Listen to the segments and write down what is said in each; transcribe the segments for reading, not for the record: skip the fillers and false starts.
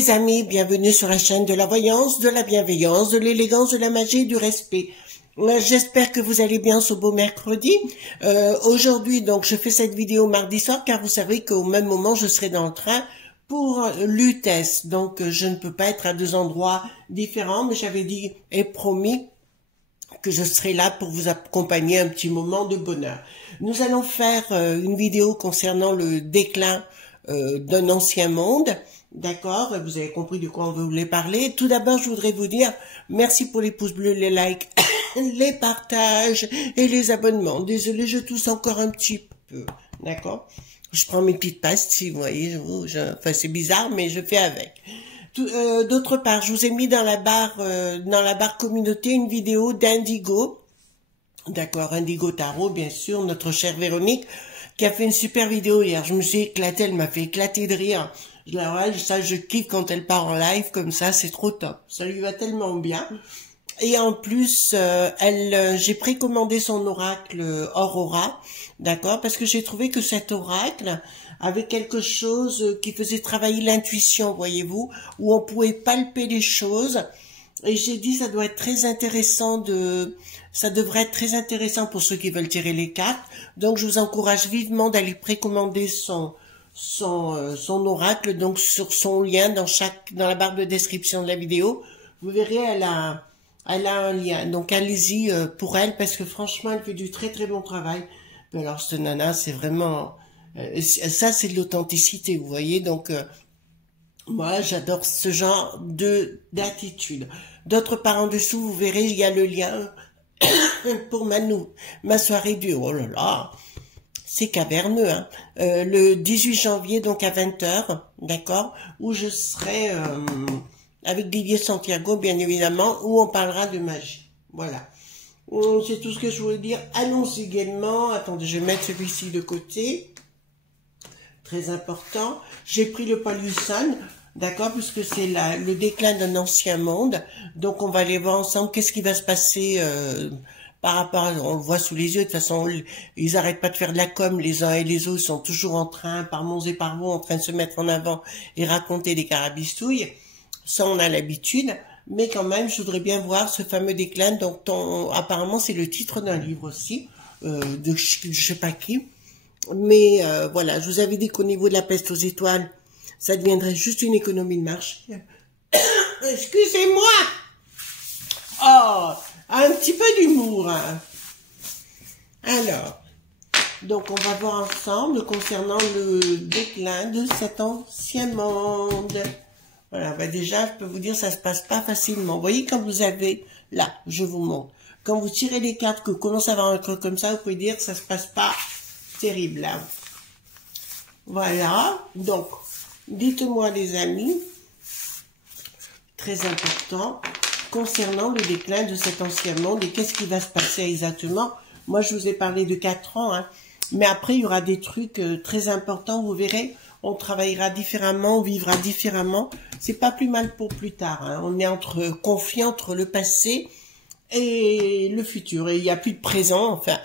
les amis, bienvenue sur la chaîne de la voyance, de la bienveillance, de l'élégance, de la magie et du respect. J'espère que vous allez bien ce beau mercredi. Aujourd'hui, donc, je fais cette vidéo mardi soir car vous savez qu'au même moment, je serai dans le train pour l'UTES. Donc, je ne peux pas être à deux endroits différents, mais j'avais dit et promis que je serai là pour vous accompagner un petit moment de bonheur. Nous allons faire une vidéo concernant le déclin d'un ancien monde. D'accord, vous avez compris de quoi on voulait parler. Tout d'abord, je voudrais vous dire merci pour les pouces bleus, les likes, les partages et les abonnements. Désolé, je tousse encore un petit peu. D'accord, je prends mes petites pastilles, vous voyez. Enfin, c'est bizarre, mais je fais avec. D'autre part, je vous ai mis dans la barre communauté une vidéo d'Indigo. D'accord, Indigo Tarot, bien sûr, notre chère Véronique, qui a fait une super vidéo hier. Je me suis éclatée, elle m'a fait éclater de rire. Ça, je kiffe quand elle part en live comme ça, c'est trop top. Ça lui va tellement bien. Et en plus, j'ai précommandé son oracle Aurora, d'accord, parce que j'ai trouvé que cet oracle avait quelque chose qui faisait travailler l'intuition, voyez-vous, où on pouvait palper les choses. Et j'ai dit, ça devrait être très intéressant pour ceux qui veulent tirer les cartes. Donc, je vous encourage vivement d'aller précommander son oracle, donc sur son lien dans la barre de description de la vidéo. Vous verrez, elle a un lien. Donc, allez-y pour elle, parce que franchement, elle fait du très très bon travail. Mais alors, cette nana, c'est vraiment... ça, c'est de l'authenticité, vous voyez. Donc, moi, j'adore ce genre d'attitude. D'autre part, en dessous, vous verrez, il y a le lien pour ma soirée du... Oh là là, c'est caverneux, hein. Le 18 janvier, donc à 20h, d'accord, où je serai avec Didier Santiago, bien évidemment, où on parlera de magie. Voilà. C'est tout ce que je voulais dire. Allons-y également. Attendez, je vais mettre celui-ci de côté. Très important. J'ai pris le Palusan, d'accord, puisque c'est le déclin d'un ancien monde. Donc, on va aller voir ensemble qu'est-ce qui va se passer par rapport à... On le voit sous les yeux, de toute façon, ils n'arrêtent pas de faire de la com, les uns et les autres sont toujours en train, par monts et par vaux, en train de se mettre en avant et raconter des carabistouilles. Ça, on a l'habitude. Mais quand même, je voudrais bien voir ce fameux déclin. Donc, apparemment, c'est le titre d'un livre aussi, de je sais pas qui. Mais voilà, je vous avais dit qu'au niveau de la peste aux étoiles, ça deviendrait juste une économie de marché. Excusez-moi. Oh, un petit peu d'humour. Hein. Alors, donc on va voir ensemble concernant le déclin de cet ancien monde. Voilà, bah déjà, je peux vous dire, ça se passe pas facilement. Vous voyez, quand vous avez, là, je vous montre, quand vous tirez les cartes, que vous commencez à avoir un truc comme ça, vous pouvez dire que ça se passe pas terrible, là. Voilà, donc, dites-moi les amis, très important, concernant le déclin de cet ancien monde et qu'est-ce qui va se passer exactement. Moi, je vous ai parlé de 4 ans, hein, mais après, il y aura des trucs très importants, vous verrez, on travaillera différemment, on vivra différemment. C'est pas plus mal pour plus tard, hein. On est confiant entre le passé et le futur, et il n'y a plus de présent, enfin,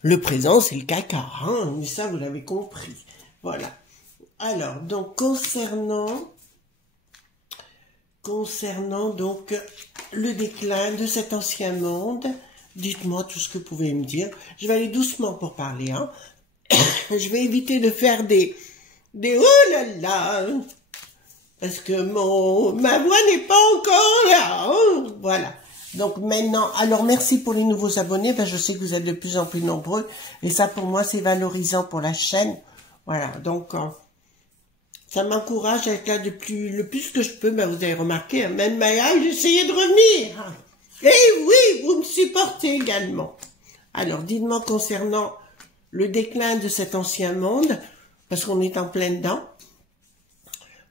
le présent, c'est le caca, hein, mais ça, vous l'avez compris. Voilà. Alors, donc, concernant donc le déclin de cet ancien monde, dites-moi tout ce que vous pouvez me dire. Je vais aller doucement pour parler, hein. Je vais éviter de faire des oh là là, parce que ma voix n'est pas encore là, hein. Voilà. Donc maintenant, alors merci pour les nouveaux abonnés, ben je sais que vous êtes de plus en plus nombreux, et ça pour moi c'est valorisant pour la chaîne. Voilà, donc ça m'encourage à être là le plus que je peux. Ben vous avez remarqué, hein, même Maya, j'ai essayé de revenir. Et oui, vous me supportez également. Alors dites-moi concernant le déclin de cet ancien monde, parce qu'on est en plein dedans.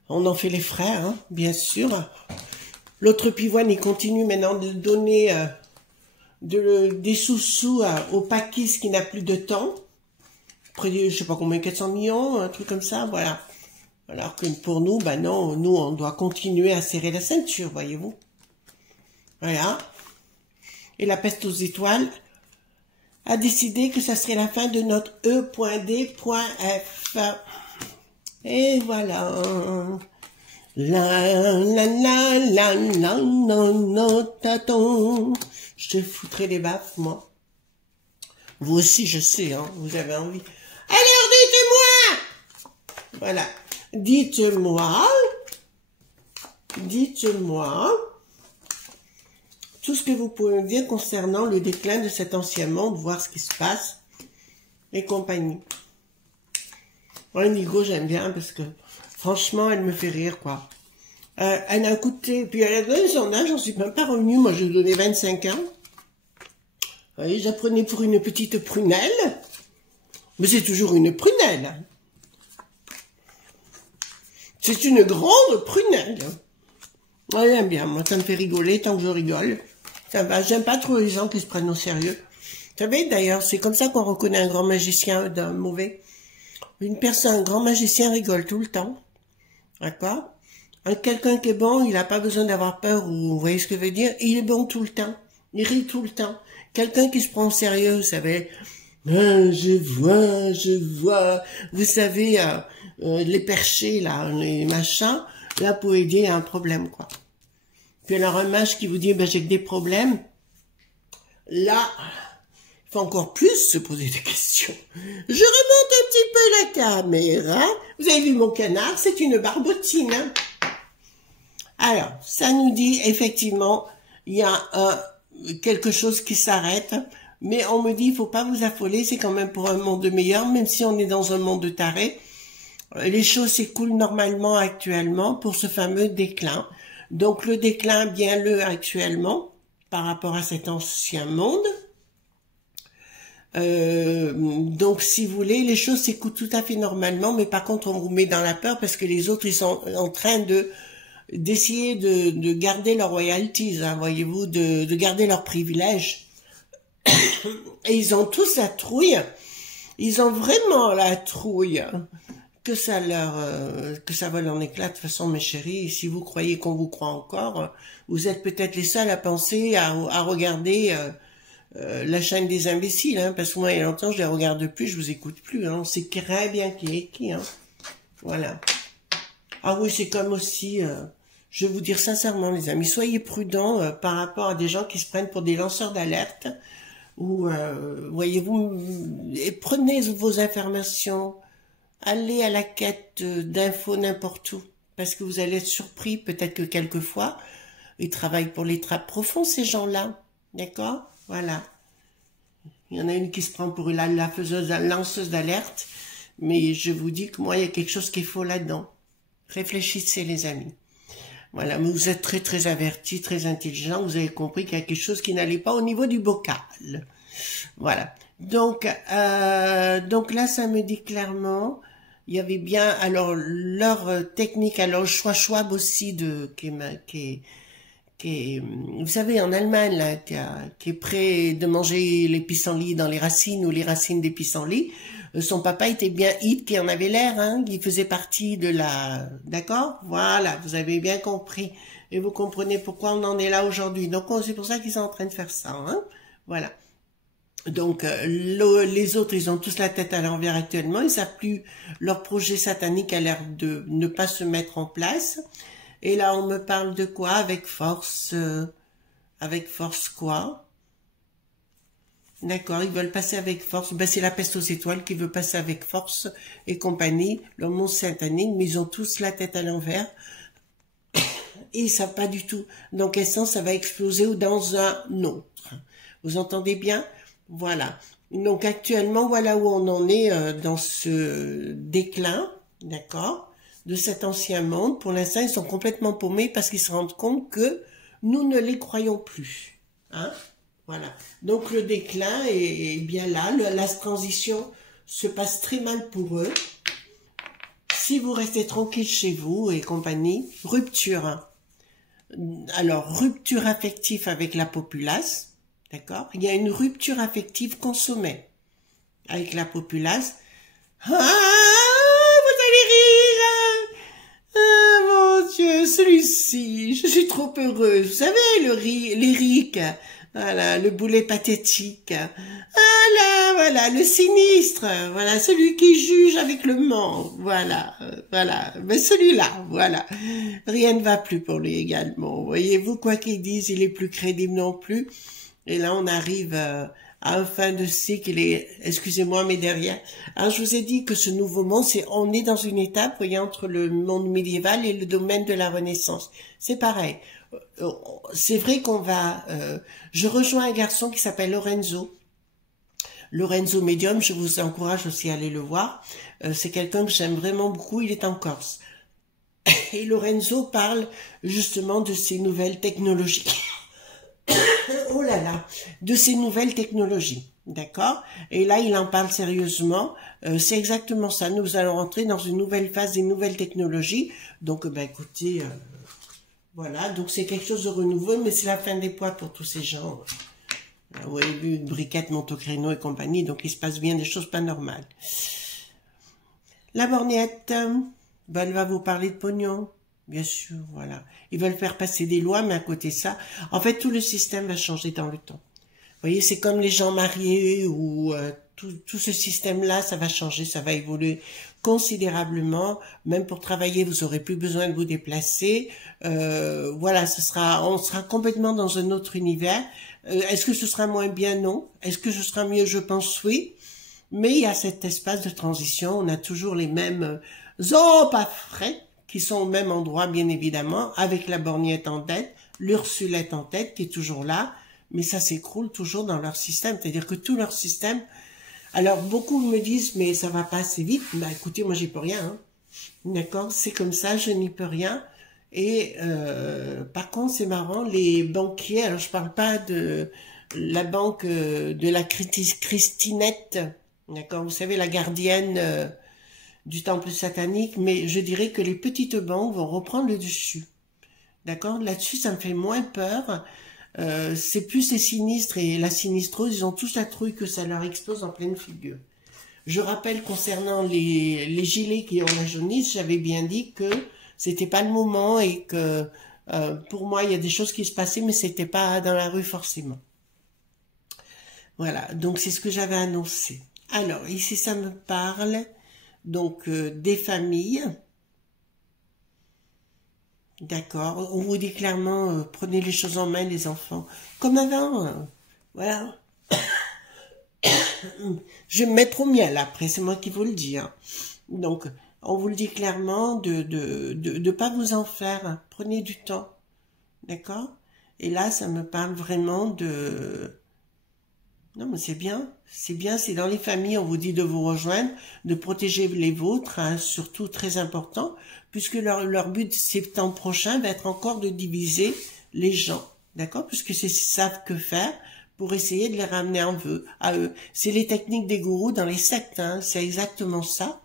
On en fait les frais, hein, bien sûr. L'autre pivoine, il continue maintenant de donner des sous-sous au Pakis qui n'a plus de temps. Près de, je sais pas combien, 400 millions, un truc comme ça, voilà. Alors que pour nous, ben non, nous, on doit continuer à serrer la ceinture, voyez-vous. Voilà. Et la peste aux étoiles a décidé que ça serait la fin de notre E.D.F. Et voilà. taton. Je te foutrai les baffes, moi. Vous aussi, je sais, hein, vous avez envie. Alors, dites-moi! Voilà. Dites-moi tout ce que vous pouvez me dire concernant le déclin de cet ancien monde, voir ce qui se passe, et compagnie. Moi, Nigo, j'aime bien parce que, franchement, elle me fait rire, quoi. Elle a coûté, puis elle a donné son âge, j'en suis même pas revenue, moi j'ai donné 25 ans. Vous voyez, j'apprenais pour une petite prunelle, mais c'est toujours une prunelle. C'est une grande prunelle. Moi, j'aime bien, moi, ça me fait rigoler tant que je rigole. Ça va, j'aime pas trop les gens qui se prennent au sérieux. Vous savez, d'ailleurs, c'est comme ça qu'on reconnaît un grand magicien d'un mauvais. Un grand magicien rigole tout le temps. D'accord? Quelqu'un qui est bon, il n'a pas besoin d'avoir peur, ou vous voyez ce que je veux dire? Il est bon tout le temps. Il rit tout le temps. Quelqu'un qui se prend au sérieux, vous savez, je vois, vous savez, les perchés, là, les machins, là, vous pouvez dire, il y a un problème, quoi. Puis alors, un mage qui vous dit, ben, j'ai que des problèmes, là, il faut encore plus se poser des questions. Je remonte un petit peu la caméra. Vous avez vu mon canard, c'est une barbotine, hein. Alors, ça nous dit, effectivement, il y a quelque chose qui s'arrête, mais on me dit, il faut pas vous affoler, c'est quand même pour un monde meilleur, même si on est dans un monde de tarés. Les choses s'écoulent normalement actuellement pour ce fameux déclin. Donc, le déclin, bien le actuellement, par rapport à cet ancien monde. Donc, si vous voulez, les choses s'écoulent tout à fait normalement, mais par contre, on vous met dans la peur parce que les autres, ils sont en train d'essayer de garder leurs royalties, hein, voyez-vous, de garder leurs privilèges. Et ils ont tous la trouille, ils ont vraiment la trouille, que ça vole en éclats. De toute façon, mes chéris, si vous croyez qu'on vous croit encore, vous êtes peut-être les seuls à penser à regarder la chaîne des imbéciles, hein, parce que moi, il y a longtemps, je les regarde plus, je vous écoute plus, hein, c'est très bien qui est qui, hein, voilà. Ah oui, c'est comme aussi, je vais vous dire sincèrement, les amis, soyez prudents par rapport à des gens qui se prennent pour des lanceurs d'alerte, ou, voyez-vous, et prenez vos informations, allez à la quête d'infos n'importe où, parce que vous allez être surpris, peut-être que quelquefois, ils travaillent pour les trappes profonds, ces gens-là, d'accord? Voilà. Il y en a une qui se prend pour la lanceuse d'alerte, mais je vous dis que moi, il y a quelque chose qui est faux là-dedans. Réfléchissez, les amis. Voilà, mais vous êtes très, très avertis, très intelligents. Vous avez compris qu'il y a quelque chose qui n'allait pas au niveau du bocal. Voilà. Donc là, ça me dit clairement, il y avait bien, alors, leur technique, alors, Schwab aussi, vous savez, en Allemagne, là, qui est prêt de manger les pissenlits dans les racines ou les racines des pissenlits. Son papa était bien hit, qui en avait l'air, hein, qui faisait partie de la... D'accord? Voilà, vous avez bien compris. Et vous comprenez pourquoi on en est là aujourd'hui. Donc, c'est pour ça qu'ils sont en train de faire ça, hein. Voilà. Donc, les autres, ils ont tous la tête à l'envers actuellement. Ils savent plus, leur projet satanique a l'air de ne pas se mettre en place. Et là, on me parle de quoi? Avec force quoi? D'accord, ils veulent passer avec force. Ben, c'est la peste aux étoiles qui veut passer avec force et compagnie, le monde satanique, mais ils ont tous la tête à l'envers. Et ils savent pas du tout dans quel sens ça va exploser ou dans un autre. Vous entendez bien? Voilà. Donc actuellement, voilà où on en est dans ce déclin, d'accord, de cet ancien monde. Pour l'instant, ils sont complètement paumés parce qu'ils se rendent compte que nous ne les croyons plus. Hein? Voilà. Donc le déclin est bien là. La transition se passe très mal pour eux. Si vous restez tranquille chez vous et compagnie, rupture. Hein. Alors, rupture affective avec la populace. D'accord? Il y a une rupture affective consommée avec la populace. Ah, vous allez rire! Ah, mon Dieu, celui-ci, je suis trop heureuse. Vous savez, l'érique, voilà, le boulet pathétique. Ah là, voilà, le sinistre, voilà, celui qui juge avec le ment, voilà, voilà, mais celui-là, voilà, rien ne va plus pour lui également, voyez-vous, quoi qu'il dise, il est plus crédible non plus, et là on arrive à un fin de cycle, et excusez-moi, mais derrière, alors je vous ai dit que ce nouveau monde, on est dans une étape, voyez, entre le monde médiéval et le domaine de la Renaissance, c'est pareil, c'est vrai qu'on va, je rejoins un garçon qui s'appelle Lorenzo Medium, je vous encourage aussi à aller le voir. C'est quelqu'un que j'aime vraiment beaucoup, il est en Corse. Et Lorenzo parle justement de ces nouvelles technologies. Oh là là, de ces nouvelles technologies, d'accord? Et là, il en parle sérieusement. C'est exactement ça. Nous allons rentrer dans une nouvelle phase des nouvelles technologies. Donc, ben écoutez, voilà. Donc c'est quelque chose de renouveau, mais c'est la fin des poids pour tous ces gens. Vous avez vu, Briquette monte au créneau et compagnie, donc il se passe bien des choses pas normales. La borgnette, ben elle va vous parler de pognon, bien sûr, voilà. Ils veulent faire passer des lois, mais à côté de ça, en fait, tout le système va changer dans le temps. Vous voyez, c'est comme les gens mariés ou tout ce système-là, ça va changer, ça va évoluer considérablement. Même pour travailler, vous aurez plus besoin de vous déplacer. Voilà, on sera complètement dans un autre univers. Est-ce que ce sera moins bien? Non. Est-ce que ce sera mieux? Je pense oui. Mais il y a cet espace de transition. On a toujours les mêmes frais qui sont au même endroit, bien évidemment, avec la borgnette en tête, l'Ursulette en tête qui est toujours là. Mais ça s'écroule toujours dans leur système. C'est-à-dire que tout leur système... Alors, beaucoup me disent, mais ça va pas assez vite. Bah, écoutez, moi, j'y peux rien. Hein. D'accord? C'est comme ça, je n'y peux rien. Et par contre, c'est marrant, les banquiers, alors je parle pas de la banque de la Christinette, d'accord? Vous savez, la gardienne du temple satanique, mais je dirais que les petites banques vont reprendre le dessus. D'accord? Là-dessus, ça me fait moins peur. C'est plus les sinistres et la sinistrose, ils ont tous la trouille que ça leur explose en pleine figure. Je rappelle concernant les gilets qui ont la jaunisse, j'avais bien dit que c'était pas le moment et que pour moi il y a des choses qui se passaient mais c'était pas dans la rue forcément. Voilà, donc c'est ce que j'avais annoncé. Alors ici ça me parle donc des familles. D'accord, on vous dit clairement prenez les choses en main les enfants comme avant. Voilà. Je vais me mettre au miel après, c'est moi qui vous le dis. Hein. Donc, on vous le dit clairement de pas vous en faire. Hein. Prenez du temps. D'accord? Et là, ça me parle vraiment de... Non, mais c'est bien. C'est bien, c'est dans les familles, on vous dit de vous rejoindre, de protéger les vôtres, hein, surtout très important, puisque leur but, ces temps prochains, va être encore de diviser les gens. D'accord? Puisque c'est savent que faire pour essayer de les ramener à eux. C'est les techniques des gourous dans les sectes, hein, c'est exactement ça,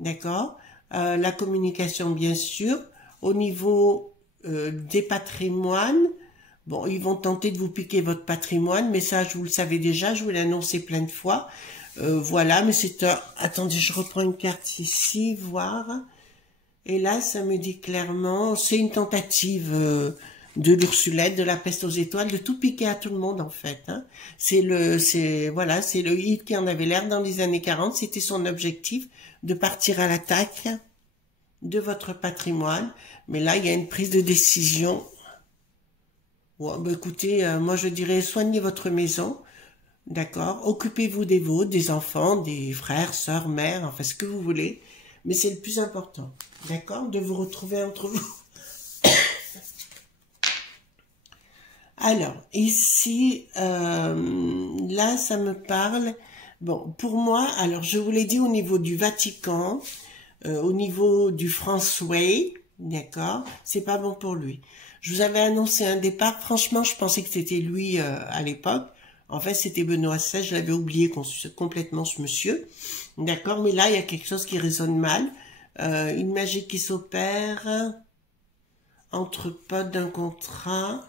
d'accord. La communication, bien sûr, au niveau des patrimoines, bon, ils vont tenter de vous piquer votre patrimoine, mais ça, vous le savez déjà, je vous l'ai annoncé plein de fois, voilà, mais c'est un... Attendez, je reprends une carte ici, voir, et là, ça me dit clairement, c'est une tentative... de l'Ursulette, de la peste aux étoiles, de tout piquer à tout le monde en fait. Hein. C'est le hit qui en avait l'air dans les années 40. C'était son objectif de partir à l'attaque de votre patrimoine. Mais là, il y a une prise de décision. Ouais, bah, écoutez, moi je dirais soignez votre maison, d'accord. Occupez-vous des vôtres, des enfants, des frères, sœurs, mères, enfin ce que vous voulez. Mais c'est le plus important, d'accord, de vous retrouver entre vous. Alors, ici, là, ça me parle... Bon, pour moi, alors, je vous l'ai dit au niveau du Vatican, au niveau du François, d'accord, c'est pas bon pour lui. Je vous avais annoncé un départ, franchement, je pensais que c'était lui à l'époque. En fait, c'était Benoît XVI, je l'avais oublié complètement, ce monsieur. D'accord, mais là, il y a quelque chose qui résonne mal. Une magie qui s'opère, entre potes d'un contrat...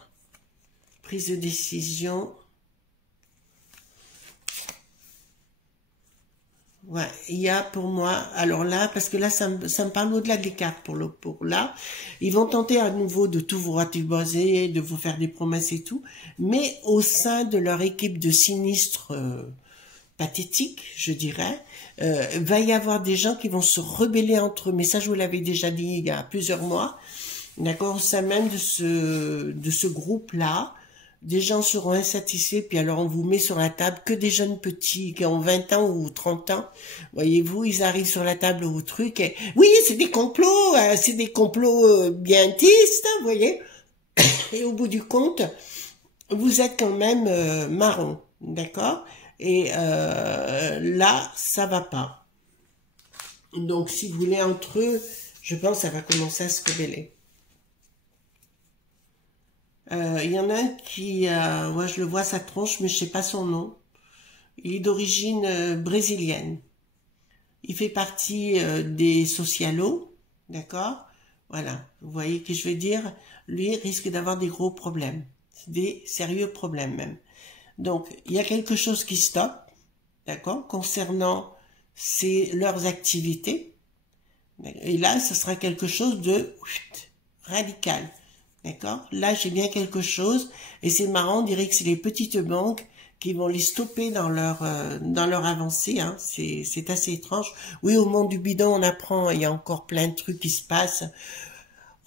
Prise de décision. Ouais, il y a pour moi, alors là, parce que là, ça me parle au-delà des cartes pour là. Ils vont tenter à nouveau de tout vous ratiboiser, de vous faire des promesses et tout, mais au sein de leur équipe de sinistres pathétique, je dirais. Va y avoir des gens qui vont se rebeller entre eux, mais ça je vous l'avais déjà dit il y a plusieurs mois, d'accord, au sein même de ce groupe-là. Des gens seront insatisfaits, puis alors on vous met sur la table que des jeunes petits qui ont 20 ans ou 30 ans. Voyez-vous, ils arrivent sur la table au truc et oui, c'est des complots bientistes, vous voyez. Et au bout du compte, vous êtes quand même marron, d'accord? Et là, ça va pas. Donc, si vous voulez, entre eux, je pense que ça va commencer à se rebeller. Il y en a un qui, ouais, je le vois sa tronche, mais je sais pas son nom. Il est d'origine brésilienne. Il fait partie des socialos, d'accord? Voilà, vous voyez ce que je veux dire? Lui risque d'avoir des gros problèmes, des sérieux problèmes même. Donc, il y a quelque chose qui stoppe, d'accord, concernant leurs activités. Et là, ce sera quelque chose de radical. D'accord? Là, j'ai bien quelque chose, et c'est marrant, on dirait que c'est les petites banques qui vont les stopper dans leur avancée, hein. C'est assez étrange. Oui, au monde du bidon, on apprend, il y a encore plein de trucs qui se passent.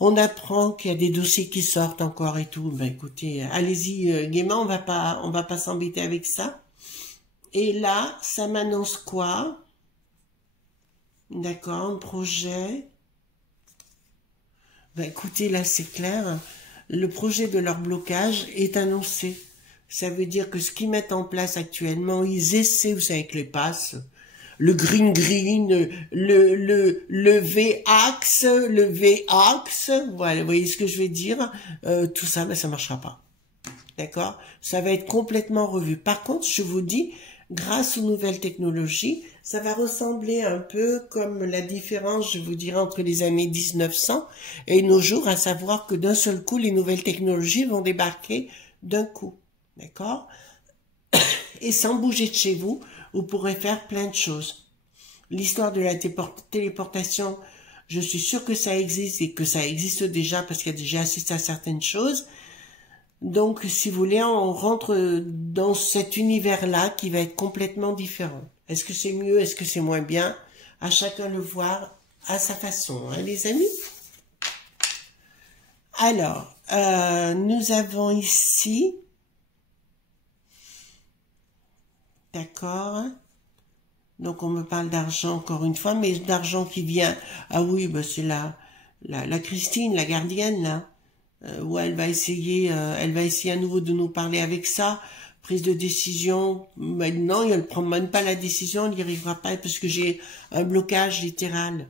On apprend qu'il y a des dossiers qui sortent encore et tout. Ben écoutez, allez-y gaiement, on va pas s'embêter avec ça. Et là, ça m'annonce quoi? D'accord, un projet. Ben écoutez, là c'est clair, le projet de leur blocage est annoncé. Ça veut dire que ce qu'ils mettent en place actuellement, ils essaient, vous savez, avec les passes, le green, le V-Axe, voilà, vous voyez ce que je vais dire, tout ça, ben ça marchera pas. D'accord? Ça va être complètement revu. Par contre, je vous dis, grâce aux nouvelles technologies, ça va ressembler un peu comme la différence, je vous dirais, entre les années 1900 et nos jours, à savoir que d'un seul coup, les nouvelles technologies vont débarquer d'un coup. D'accord? Et sans bouger de chez vous, vous pourrez faire plein de choses. L'histoire de la téléportation, je suis sûre que ça existe et que ça existe déjà parce qu'il y a déjà assisté à certaines choses. Donc, si vous voulez, on rentre dans cet univers-là qui va être complètement différent. Est-ce que c'est mieux? Est-ce que c'est moins bien? À chacun le voir à sa façon, hein, les amis? Alors, nous avons ici... D'accord. Donc, on me parle d'argent encore une fois, mais d'argent qui vient... Ah oui, bah c'est la Christine, la gardienne, là. Où elle va essayer à nouveau de nous parler avec ça. Prise de décision, maintenant, elle ne prend même pas la décision, elle n'y arrivera pas parce que j'ai un blocage littéral.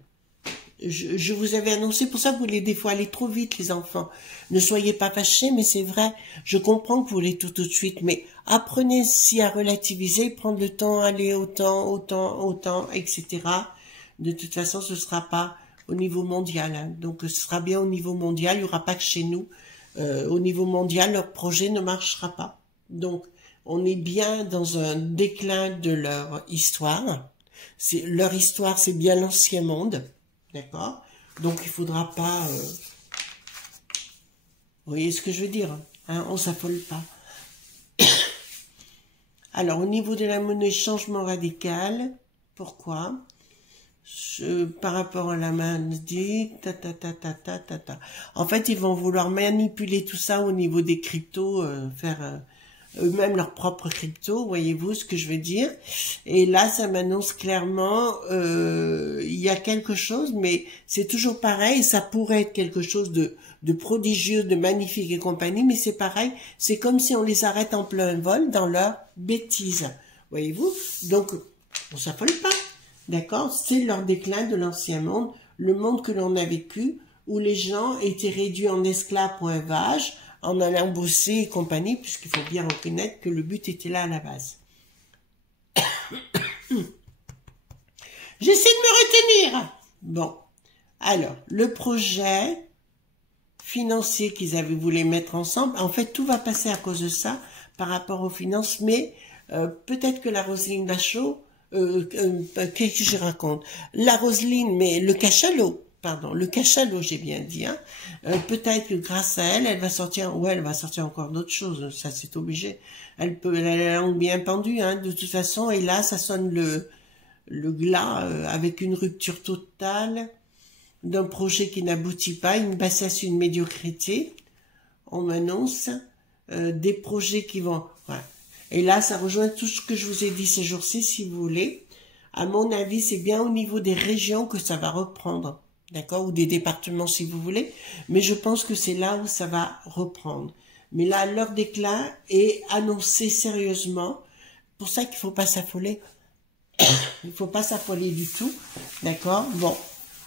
Je vous avais annoncé, pour ça que vous voulez des fois aller trop vite, les enfants. Ne soyez pas fâchés, mais c'est vrai, je comprends que vous voulez tout de suite, mais apprenez si à relativiser, prendre le temps, aller autant, etc. De toute façon, ce sera pas au niveau mondial, hein. Donc ce sera bien au niveau mondial, il n'y aura pas que chez nous. Au niveau mondial, leur projet ne marchera pas. Donc, on est bien dans un déclin de leur histoire. Leur histoire, c'est bien l'ancien monde. D'accord? Donc, il faudra pas... vous voyez ce que je veux dire? Hein, on s'affole pas. Alors, au niveau de la monnaie, changement radical. Pourquoi? Par rapport à la maladie, En fait, ils vont vouloir manipuler tout ça au niveau des cryptos, faire eux-mêmes leur propre crypto, voyez-vous ce que je veux dire? Et là, ça m'annonce clairement, il y a quelque chose, mais c'est toujours pareil, ça pourrait être quelque chose de prodigieux, de magnifique et compagnie, mais c'est pareil, c'est comme si on les arrête en plein vol dans leur bêtise, voyez-vous? Donc, on s'affole pas. D'accord? C'est leur déclin de l'ancien monde, le monde que l'on a vécu, où les gens étaient réduits en esclaves pour un vache, en allant bosser et compagnie, puisqu'il faut bien reconnaître que le but était là à la base. J'essaie de me retenir. Bon. Alors, le projet financier qu'ils avaient voulu mettre ensemble, en fait, tout va passer à cause de ça, par rapport aux finances, mais peut-être que la Roselyne Bachot, qu'est-ce que je raconte? La Roselyne, mais le cachalot, pardon, le cachalot, j'ai bien dit, hein. Peut-être que grâce à elle, elle va sortir, ouais, elle va sortir encore d'autres choses, ça c'est obligé. Elle a la langue bien pendue, hein, de toute façon, et là, ça sonne le glas, avec une rupture totale d'un projet qui n'aboutit pas, une bassesse, une médiocrité, on m'annonce, des projets qui vont, voilà. Et là, ça rejoint tout ce que je vous ai dit ces jours-ci, si vous voulez. À mon avis, c'est bien au niveau des régions que ça va reprendre, d'accord, ou des départements si vous voulez, mais je pense que c'est là où ça va reprendre. Mais là, l'heure d'éclat est annoncée sérieusement, pour ça qu'il faut pas s'affoler. Il faut pas s'affoler du tout, d'accord. Bon,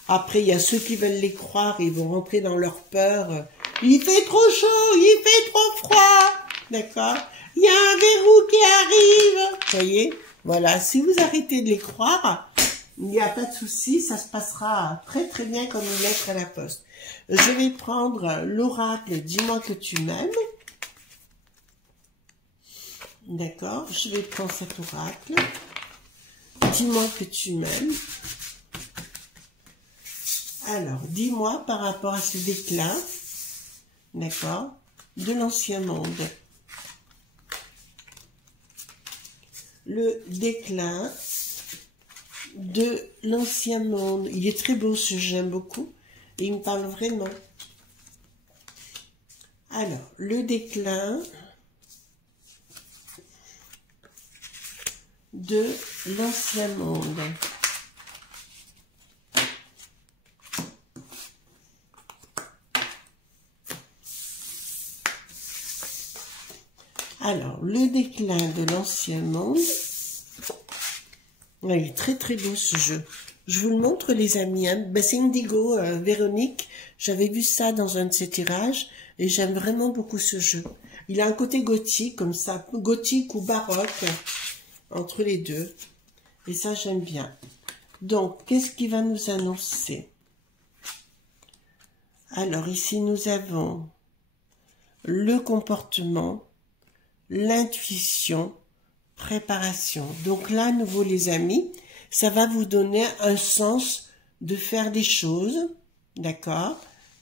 après, il y a ceux qui veulent les croire, ils vont rentrer dans leur peur. Il fait trop chaud, il fait trop froid, d'accord. Il y a un verrou qui arrive, vous voyez. Voilà, si vous arrêtez de les croire, il n'y a pas de souci, ça se passera très très bien comme une lettre à la poste. Je vais prendre l'oracle « Dis-moi que tu m'aimes ». D'accord, je vais prendre cet oracle. « Dis-moi que tu m'aimes ». Alors, dis-moi par rapport à ce déclin, d'accord, de l'ancien monde. Le déclin de l'ancien monde. Il est très beau ce jeu, j'aime beaucoup. Et il me parle vraiment. Alors, le déclin de l'ancien monde. Alors, le déclin de l'ancien monde. Il est très très beau ce jeu. Je vous le montre les amis. Hein. Ben, c'est Indigo, Véronique. J'avais vu ça dans un de ses tirages et j'aime vraiment beaucoup ce jeu. Il a un côté gothique comme ça, gothique ou baroque, entre les deux. Et ça j'aime bien. Donc, qu'est-ce qui va nous annoncer? Alors ici nous avons le comportement, l'intuition, préparation. Donc là, à nouveau les amis, ça va vous donner un sens de faire des choses, d'accord,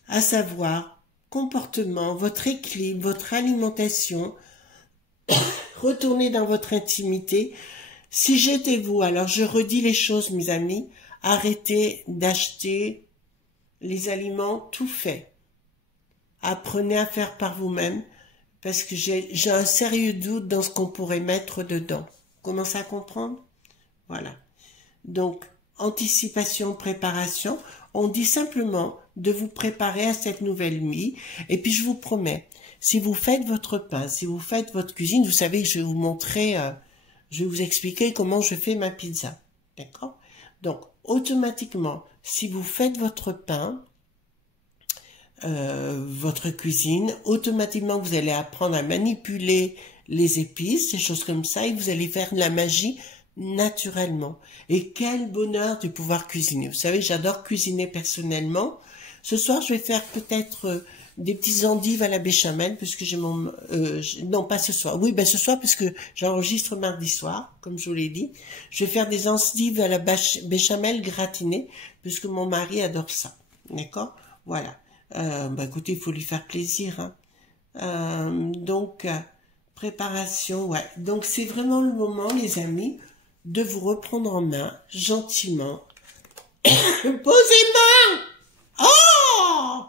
à savoir comportement, votre équilibre, votre alimentation, retournez dans votre intimité. Si j'étais vous, alors je redis les choses mes amis, arrêtez d'acheter les aliments tout faits. Apprenez à faire par vous-même. Parce que j'ai un sérieux doute dans ce qu'on pourrait mettre dedans. Commencez à comprendre? Voilà. Donc, anticipation, préparation. On dit simplement de vous préparer à cette nouvelle vie. Et puis, je vous promets, si vous faites votre pain, si vous faites votre cuisine, vous savez que je vais vous montrer, je vais vous expliquer comment je fais ma pizza. D'accord? Donc, automatiquement, si vous faites votre pain, votre cuisine, automatiquement vous allez apprendre à manipuler les épices, ces choses comme ça, et vous allez faire de la magie naturellement. Et quel bonheur de pouvoir cuisiner. Vous savez, j'adore cuisiner personnellement. Ce soir, je vais faire peut-être des petites endives à la béchamel, puisque j'ai mon... non, pas ce soir. Oui, ben ce soir, parce que j'enregistre mardi soir, comme je vous l'ai dit. Je vais faire des endives à la béchamel gratinées, puisque mon mari adore ça. D'accord? Voilà. Bah écoutez, il faut lui faire plaisir. Hein. Donc, préparation, ouais. Donc, c'est vraiment le moment, les amis, de vous reprendre en main, gentiment. Posément! Oh!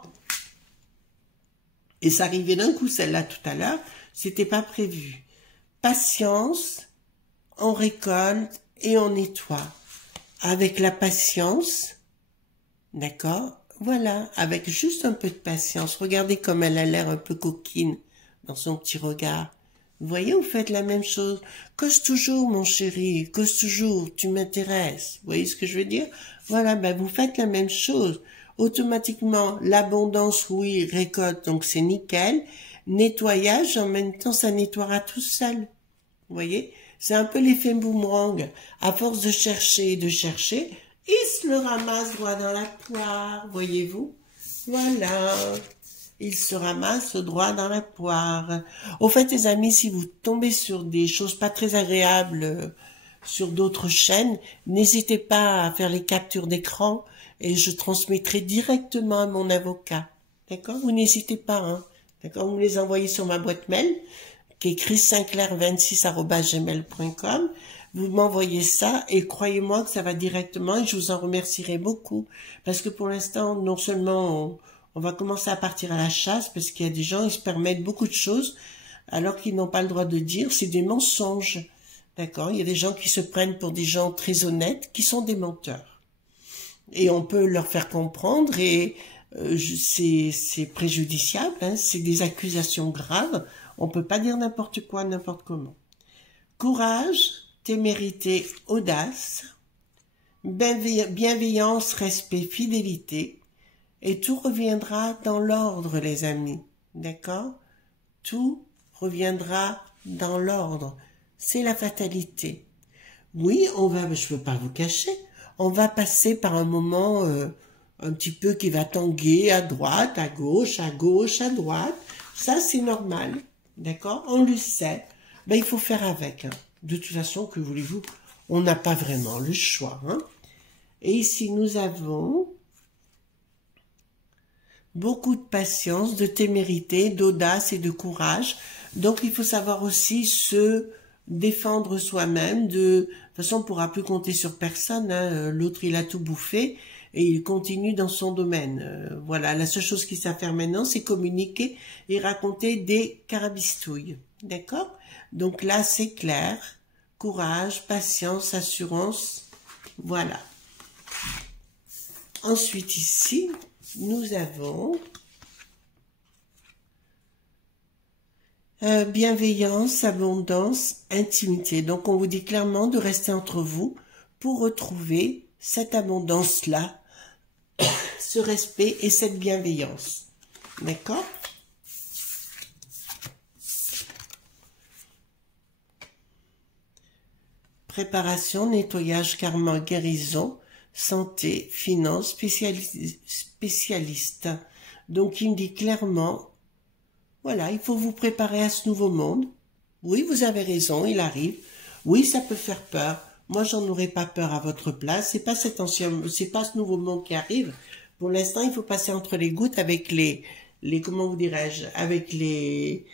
Et ça arrivait d'un coup, celle-là, tout à l'heure. C'était pas prévu. Patience, on récolte et on nettoie. Avec la patience, d'accord? Voilà, avec juste un peu de patience. Regardez comme elle a l'air un peu coquine dans son petit regard. Vous voyez, vous faites la même chose. Cause toujours, mon chéri, cause toujours, tu m'intéresses. Vous voyez ce que je veux dire? Voilà, ben vous faites la même chose. Automatiquement, l'abondance, oui, récolte, donc c'est nickel. Nettoyage, en même temps, ça nettoiera tout seul. Vous voyez? C'est un peu l'effet boomerang. À force de chercher, il se le ramasse droit dans la poire, voyez-vous? Voilà, il se ramasse droit dans la poire. Au fait, les amis, si vous tombez sur des choses pas très agréables sur d'autres chaînes, n'hésitez pas à faire les captures d'écran. et je transmettrai directement à mon avocat. D'accord? Vous n'hésitez pas, hein. D'accord? Vous me les envoyez sur ma boîte mail, qui est chrissinclair26@gmail.com. Vous m'envoyez ça et croyez-moi que ça va directement et je vous en remercierai beaucoup. Parce que pour l'instant, non seulement on va commencer à partir à la chasse parce qu'il y a des gens, ils se permettent beaucoup de choses alors qu'ils n'ont pas le droit de dire, c'est des mensonges. D'accord? Il y a des gens qui se prennent pour des gens très honnêtes, qui sont des menteurs. Et on peut leur faire comprendre et c'est préjudiciable, hein, c'est des accusations graves. On peut pas dire n'importe quoi, n'importe comment. Courage, témérité, audace, bienveillance, respect, fidélité, et tout reviendra dans l'ordre, les amis. D'accord? Tout reviendra dans l'ordre. C'est la fatalité. Oui, je ne veux pas vous cacher, on va passer par un moment un petit peu qui va tanguer à droite, à gauche, à droite. Ça, c'est normal. D'accord? On le sait. Ben, il faut faire avec. Hein. De toute façon, que voulez-vous? On n'a pas vraiment le choix. Hein. Et ici, nous avons beaucoup de patience, de témérité, d'audace et de courage. Donc, il faut savoir aussi se défendre soi-même. De toute façon, on ne pourra plus compter sur personne. Hein. L'autre, il a tout bouffé et il continue dans son domaine. Voilà, la seule chose qu'il sait faire maintenant, c'est communiquer et raconter des carabistouilles. D'accord? Donc là, c'est clair. Courage, patience, assurance. Voilà. Ensuite, ici, nous avons bienveillance, abondance, intimité. Donc, on vous dit clairement de rester entre vous pour retrouver cette abondance-là, ce respect et cette bienveillance. D'accord? Préparation, nettoyage, karma, guérison, santé, finance, spécialiste. Donc, il me dit clairement, voilà, il faut vous préparer à ce nouveau monde. Oui, vous avez raison, il arrive. Oui, ça peut faire peur. Moi, j'en aurais pas peur à votre place. C'est pas c'est pas ce nouveau monde qui arrive. Pour l'instant, il faut passer entre les gouttes avec les comment vous dirais-je, avec les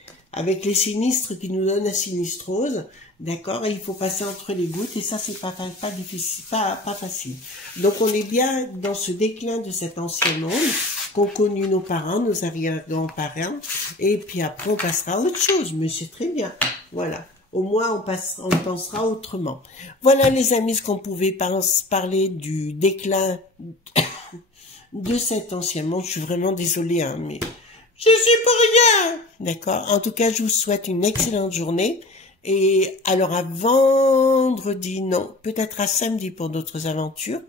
sinistres qui nous donnent la sinistrose. D'accord? Et il faut passer entre les gouttes et ça, c'est pas difficile, pas facile. Donc, on est bien dans ce déclin de cet ancien monde qu'ont connu nos parents, nos arrière-grands-parents. Et puis après, on passera à autre chose. Mais c'est très bien. Voilà. Au moins, on pensera autrement. Voilà, les amis, ce qu'on pouvait parler du déclin de cet ancien monde. Je suis vraiment désolée, hein, mais je suis pour rien. D'accord? En tout cas, je vous souhaite une excellente journée. Et alors à vendredi, non, peut-être à samedi pour d'autres aventures,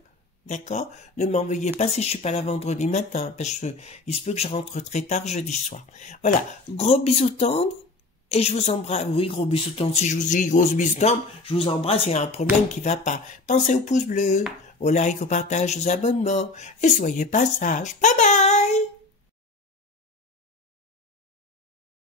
d'accord? Ne m'envoyez pas si je suis pas là vendredi matin, parce que il se peut que je rentre très tard jeudi soir. Voilà, gros bisous tendres, et je vous embrasse. Oui, gros bisous tendres, si je vous dis gros bisous tendres, je vous embrasse, il y a un problème qui va pas. Pensez au pouce bleu, au like, au partage, aux abonnements, et soyez pas sages. Bye bye!